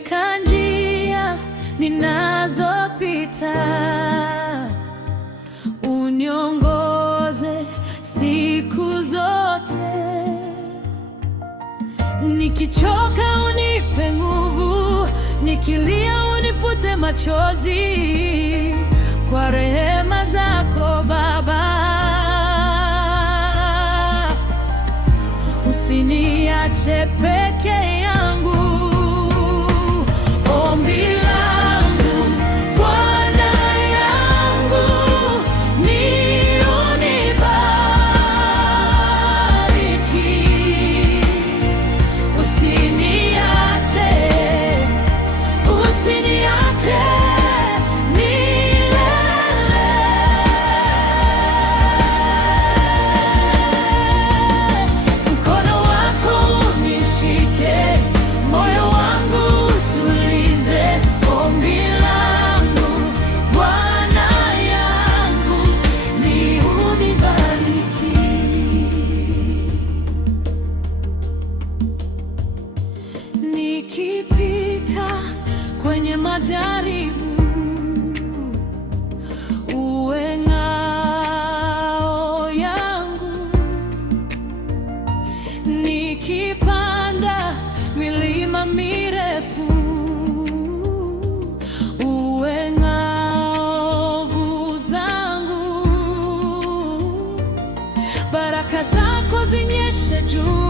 katika njia ninazopita, uniongoze siku zote. Nikichoka unipe nguvu, nikilia unifute machozi, kwa rehema zako Baba. Usiniache peke yangu. Ombi langu Bwana yangu ni unibariki. Usiniache milele. Mkono wako unishike, moyo wangu utulize. Ombi langu Bwana yangu ni unibariki. Nikipita kwenye majaribu, uwe ngao yangu. Nikipanda milima mirefu, uwe ngao zangu. Baraka zako zinyeshe juu